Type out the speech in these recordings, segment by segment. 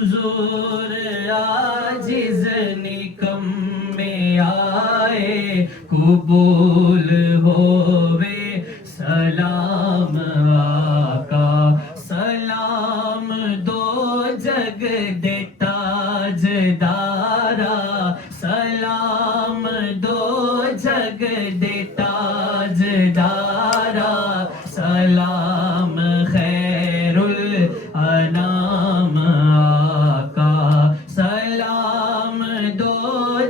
حضور عاجز نکم میں آئے، قبول ہووے سلام آقا، سلام دو جگ دے تاجدارا، سلام دو جگ دے تاجدارا، سلام خیر الانام آقا، سلام دو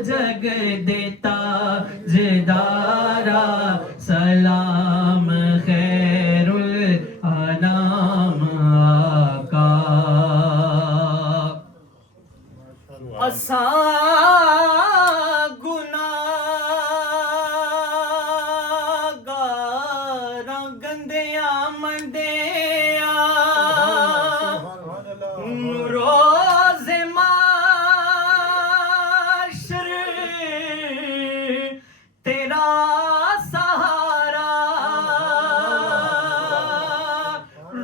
جگ دے تاجدارا، سلام خیر الانام آقا۔ اساں گناہگاراں گندیاں مندیاں، روز معاشر تیرا سہارا،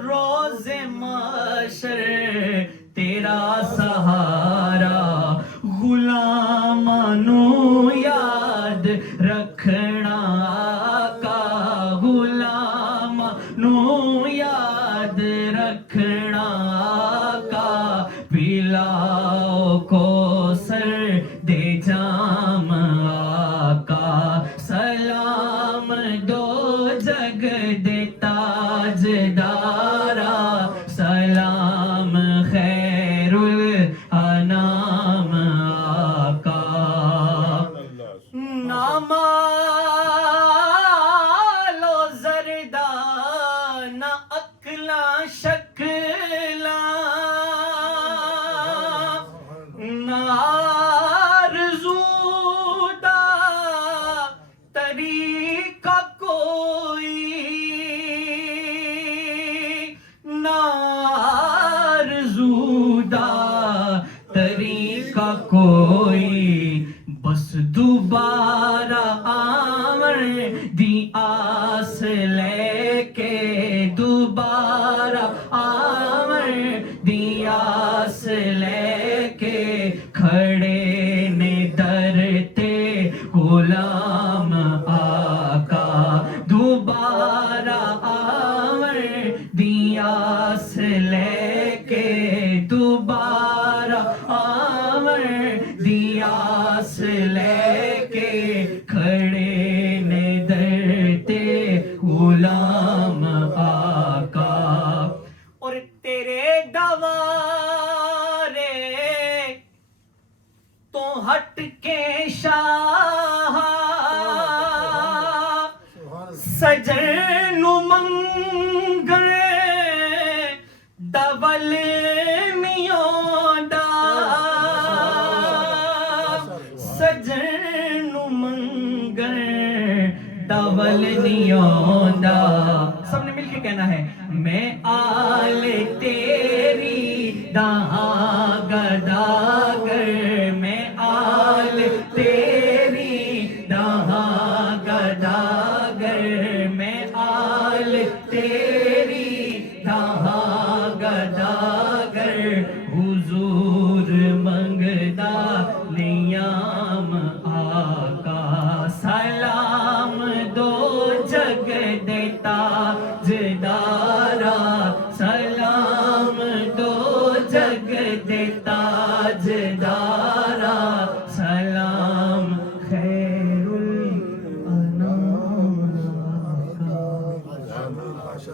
روز معاشر تیرا سہارا، غلاماں نوں یاد رکھنا آقا، غلاماں نوں یاد رکھنا آقا، پلاؤ کوثر دے جام آقا، سلام دو جگ دے تاجدارا، سلام خیر الانام آقا۔ نہ مال و زردہ نہ عقلاں شکلاں، نہ آرزو دا طریقہ کوئی، نہ آرزو دا طریقہ کوئی، بس دوبارہ آمر دی آس لے کے، دوبارہ آمر دی آس لے کے، کھڑے نے در تے غلام آقا، دوبارہ آمر دی آس لے کے، دوبارہ آمر دی آس لے کے، کھڑے نے در تے غلام آقا۔ اور تیرے دوارے تو ہٹ کے شاہ، سجن نوں منگے دول نہیں آندا، سجن نوں منگے دول نہیں آندا۔ سب نے مل کے کہنا ہے، میں آل تیری دہاں گداگر، میں آل تیری دہاں گداگر، میں آل تیری دہاں گداگر، حضور منگدا نیام آقا، سلام دو جگ دے تاجدارا، سلام دو جگ دے تاجدارا۔